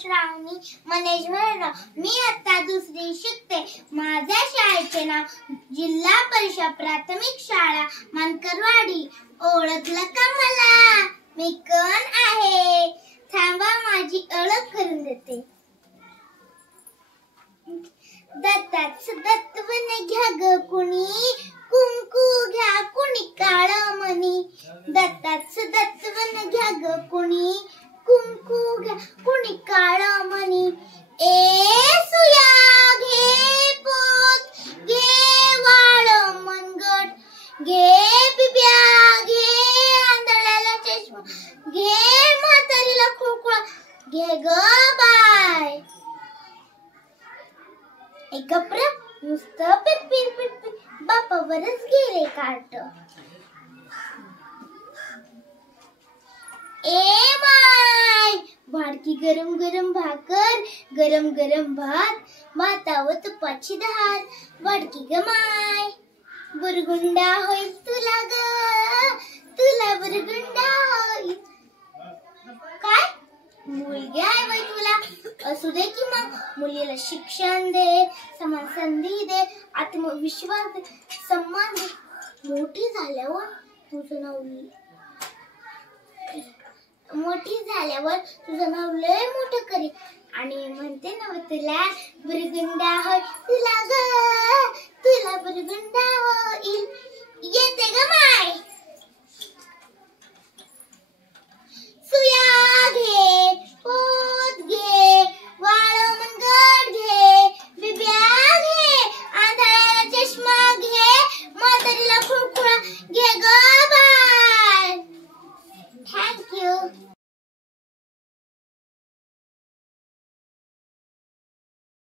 श्रावणी मनेश्वरराव. मी आता दुसरी शिकते. माझ्या शाळेचे नाव जिल्हा परिषद प्राथमिक शाळा मानकरवाडी. ओळखलं का मला? मी कोण आहे? थांबा माझी ओळख करून देते. दत्ताचं दत्तवन घ्या ग कुणी, कुंकू घ्या कुणी काळ मणी. दत्ताचं दत्तवन घ्या ग कुणी, कुंकू घ्या कुणी काळ मणी. ए सुया घे पोत, घे वाळ मनगट, घे बिब्या, घे आंधळ्याला चष्मा, घे म्हातारीला खुळखुळा, घे ग बाय. एक गप्र नुसतं पिप्पी पिप्पी, बापावरच गेले काट. ए माय, भाडकी गरम गरम भाकर, गरम गरम भात, भातावर तुपाची धार. भाडकी ग माय, बुरगुंडा होईल तुला ग, तुला बुरगुंडा होईल. काय मुलगी आहे बाई तुला? असू दे की मग, मुलीला शिक्षण दे, समान संधी दे, आत्मविश्वास दे, सन्मान दे. मोठी झाल्यावर तुझं नाव लय मोठं करी आणि म्हणते ना तुला बुरगुंडा होईल तुला ग, तुला बुरगुंडा होईल.